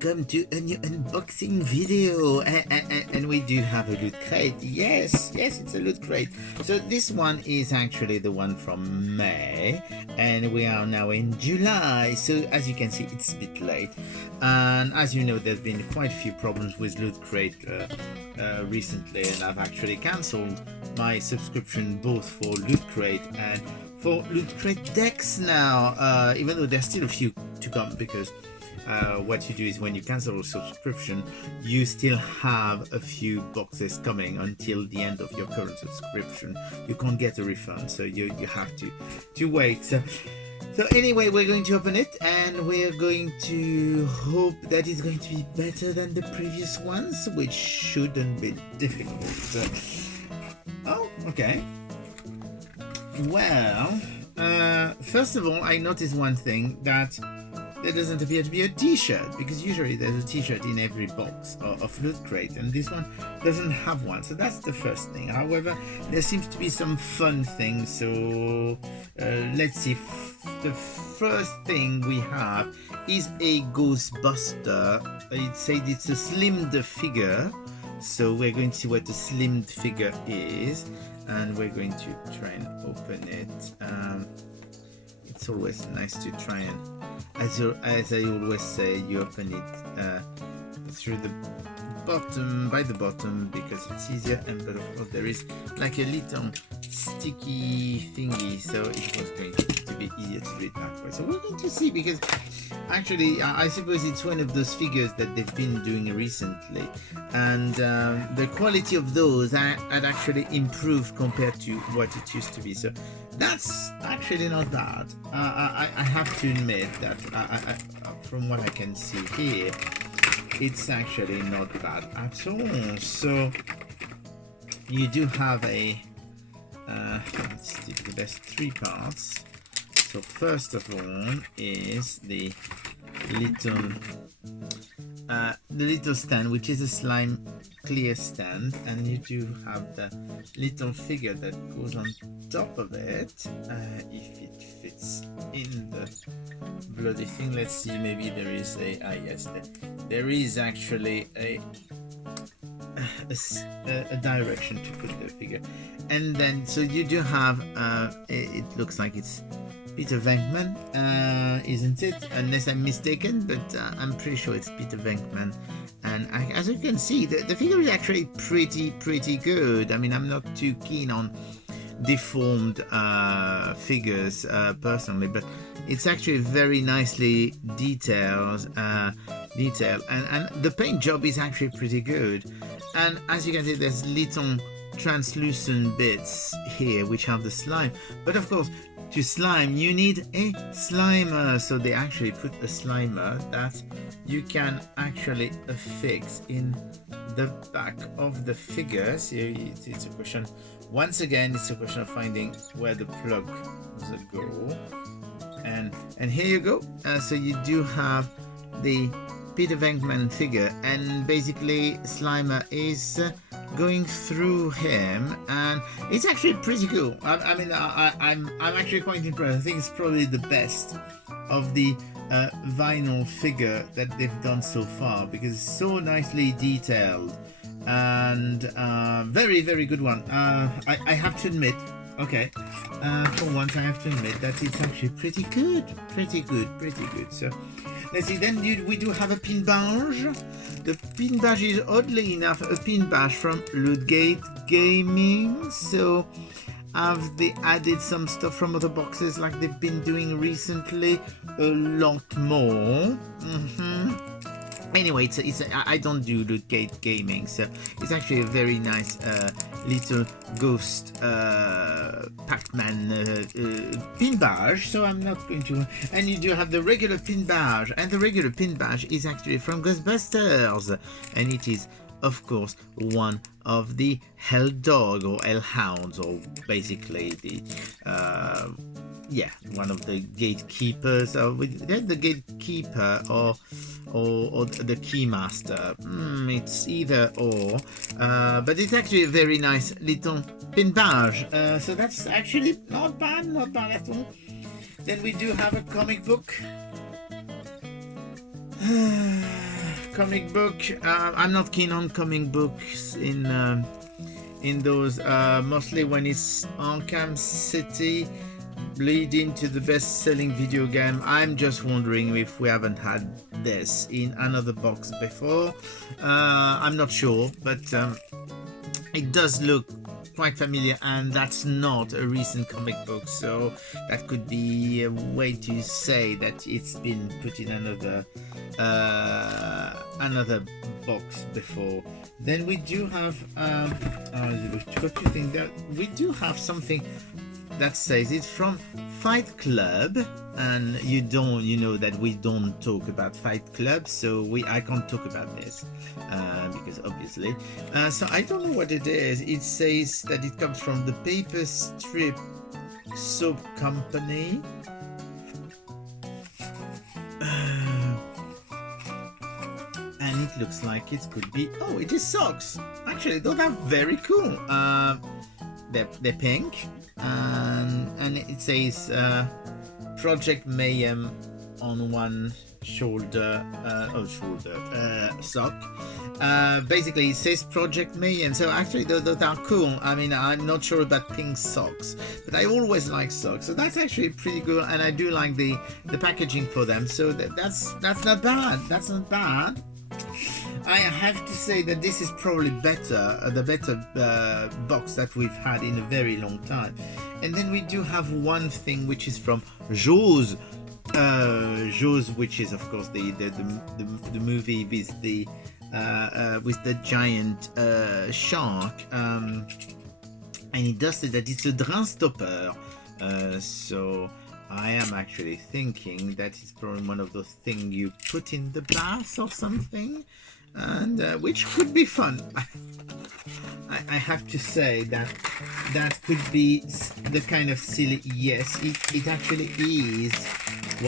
welcome to a new unboxing video. And we do have a loot crate. Yes, it's a loot crate. So this one is actually the one from May, and we are now in July. So as you can see, it's a bit late. And as you know, there's been quite a few problems with loot crate recently, and I've actually cancelled my subscription both for loot crate and for loot crate decks now, even though there's still a few to come, because what you do is when you cancel a subscription, you still have a few boxes coming until the end of your current subscription. You can't get a refund, so you have to wait. So anyway, we're going to open it, and we're going to hope that it's going to be better than the previous ones, which shouldn't be difficult. Oh, okay. Well, first of all, I noticed one thing, that there doesn't appear to be a t-shirt, because usually there's a t-shirt in every box of loot crate, and this one doesn't have one. So that's the first thing. However, there seems to be some fun things, so let's see. The first thing we have is a Ghostbuster. It said it's a slimmed figure, so we're going to see what the slimmed figure is, and we're going to try and open it. It's always nice to try and, as I always say, you open it through the bottom, by the bottom, because it's easier. And but of course there is like a little sticky thingy, so it was going to be easier to do it that way. So we're going to see, because actually I suppose it's one of those figures that they've been doing recently, and the quality of those had actually improved compared to what it used to be. So that's actually not bad. I have to admit that from what I can see here, it's actually not bad at all. So you do have a let's see, the best three parts. So first of all is the little stand, which is a slime clear stand, and you do have the little figure that goes on top of it, if it fits in the bloody thing. Let's see, maybe there is a yes, there is actually a direction to put the figure. And then so you do have it looks like it's Peter Venkman, isn't it? Unless I'm mistaken, but I'm pretty sure it's Peter Venkman. And as you can see, the figure is actually pretty good. I mean, I'm not too keen on deformed figures personally, but it's actually very nicely detailed, and the paint job is actually pretty good. And as you can see, there's little translucent bits here which have the slime, but of course, to slime you need a slimer, so they actually put a slimer that you can actually affix in the back of the figure. So it's a question, once again, it's a question of finding where the plug go, and here you go. So you do have the Peter Venkman figure, and basically Slimer is going through him, and it's actually pretty cool. I mean, I'm actually quite impressed. I think it's probably the best of the vinyl figure that they've done so far, because it's so nicely detailed, and very good one. I have to admit, okay, for once I have to admit that it's actually pretty good. So let's see, then we do have a pin badge. The pin badge is oddly enough a pin badge from Lootgate Gaming, so they added some stuff from other boxes like they've been doing recently, a lot more. Anyway, it's I don't do Lootgate Gaming, so it's actually a very nice little ghost pac-man pin badge, so I'm not going to. And you do have the regular pin badge, and the regular pin badge is actually from Ghostbusters, and it is of course one of the Hell Dog or Hell Hounds, or basically the one of the gatekeepers, the gatekeeper or the keymaster. It's either or, but it's actually a very nice little pin badge. So that's actually not bad at all. Then we do have a comic book. comic book. I'm not keen on comic books in those, mostly when it's Arkham City leading to the best-selling video game. I'm just wondering if we haven't had this in another box before. I'm not sure, but it does look quite familiar, and that's not a recent comic book, so that could be a way to say that it's been put in another box before. Then we do have we do have something that says it's from Fight Club, and you know that we don't talk about Fight Club, so I can't talk about this because obviously. So I don't know what it is. It says that it comes from the Paper Strip Soap Company. And it looks like it could be. Oh, it is socks. Actually, those are very cool. They're pink, and it says Project Mayhem on one shoulder sock. Basically, it says Project Mayhem. So actually, those are cool. I mean, I'm not sure about pink socks, but I always like socks. So that's actually pretty good, and I do like the packaging for them. So that's not bad. That's not bad. I have to say that this is probably the better box that we've had in a very long time. And then we do have one thing which is from Jaws. Jaws, which is of course the movie with the giant shark. And it does say that it's a drain stopper. So I am actually thinking that it's probably one of those things you put in the bath or something, and which could be fun. I have to say that could be the kind of silly. Yes, it actually is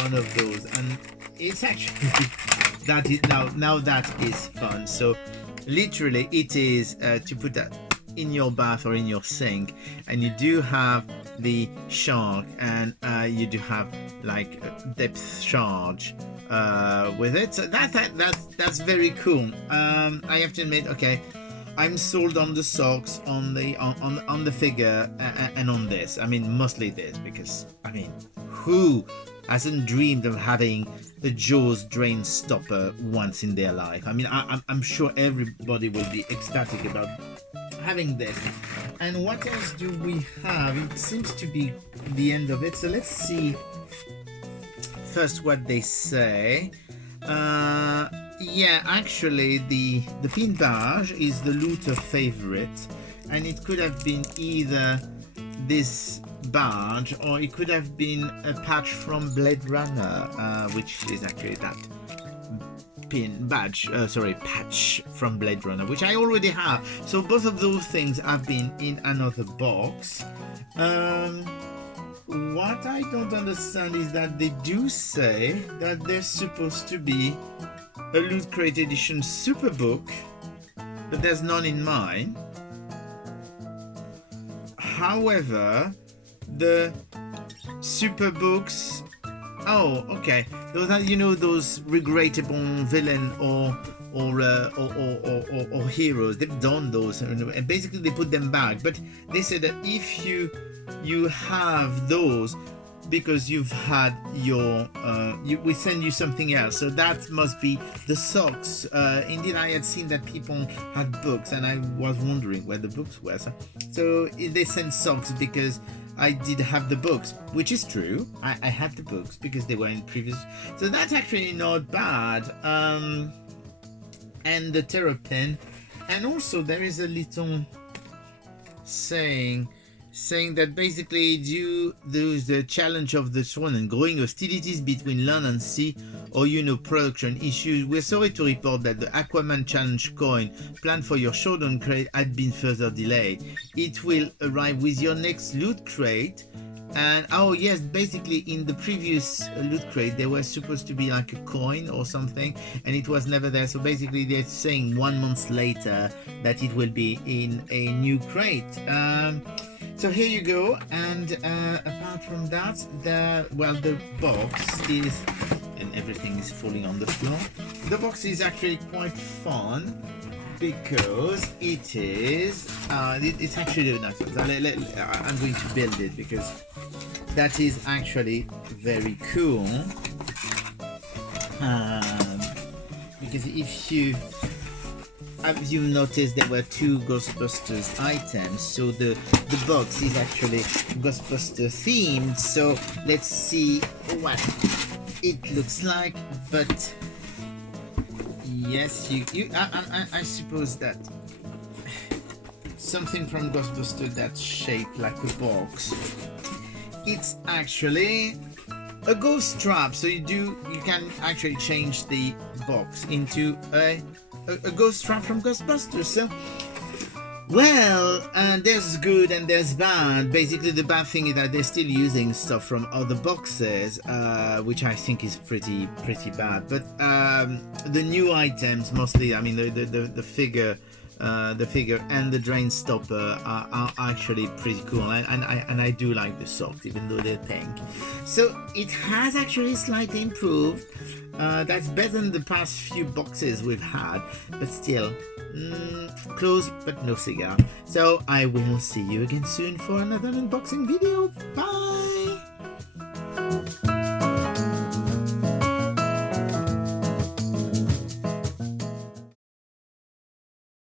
one of those, and it's actually that is now that is fun. So literally, it is to put that in your bath or in your sink, and you do have the shark, and you do have like depth charge with it. So that's very cool. I have to admit, okay, I'm sold on the socks, on the figure, and on this. I mean, mostly this, because I mean, who hasn't dreamed of having the Jaws drain stopper once in their life? I mean, I'm sure everybody will be ecstatic about having this. And what else do we have? It seems to be the end of it. So let's see first what they say. Yeah, actually the pin badge is the looter favorite, and it could have been either this badge or it could have been a patch from Blade Runner, which is actually that patch from Blade Runner, which I already have. So both of those things have been in another box. What I don't understand is that they do say that there's supposed to be a Loot Crate Edition Superbook, but there's none in mine. However, the Superbooks, oh, okay, those are, you know, those regrettable villain or heroes. They've done those, and basically they put them back. But they said that if you have those because you've had your we send you something else, so that must be the socks. Indeed, I had seen that people had books, and I was wondering where the books were. So they sent socks because I did have the books, which is true. I had the books because they were in previous, so that's actually not bad. And the terrapin, and also there is a little saying that basically due to the challenge of the swan and growing hostilities between land and sea, or production issues, we're sorry to report that the Aquaman challenge coin planned for your showdown crate had been further delayed. It will arrive with your next loot crate. And oh yes, basically in the previous loot crate there was supposed to be like a coin or something, and it was never there. So basically they're saying 1 month later that it will be in a new crate. So here you go. And apart from that, the box is, and everything is falling on the floor. the box is actually quite fun because it is it's actually nice. I'm going to build it because that is actually very cool. Because if you as you noticed, there were 2 Ghostbusters items, so the box is actually Ghostbuster themed. So let's see what it looks like. But yes, I suppose that something from Ghostbuster that's shaped like a box. It's actually a ghost trap, so you can actually change the box into a ghost trap from Ghostbusters. So, well, there's good and there's bad. Basically, the bad thing is that they're still using stuff from other boxes, which I think is pretty bad. But the new items, mostly, I mean, the figure. The figure and the drain stopper are actually pretty cool, and I do like the socks, even though they're pink. So it has actually slightly improved. That's better than the past few boxes we've had, but still, close but no cigar. So I will see you again soon for another unboxing video. Bye!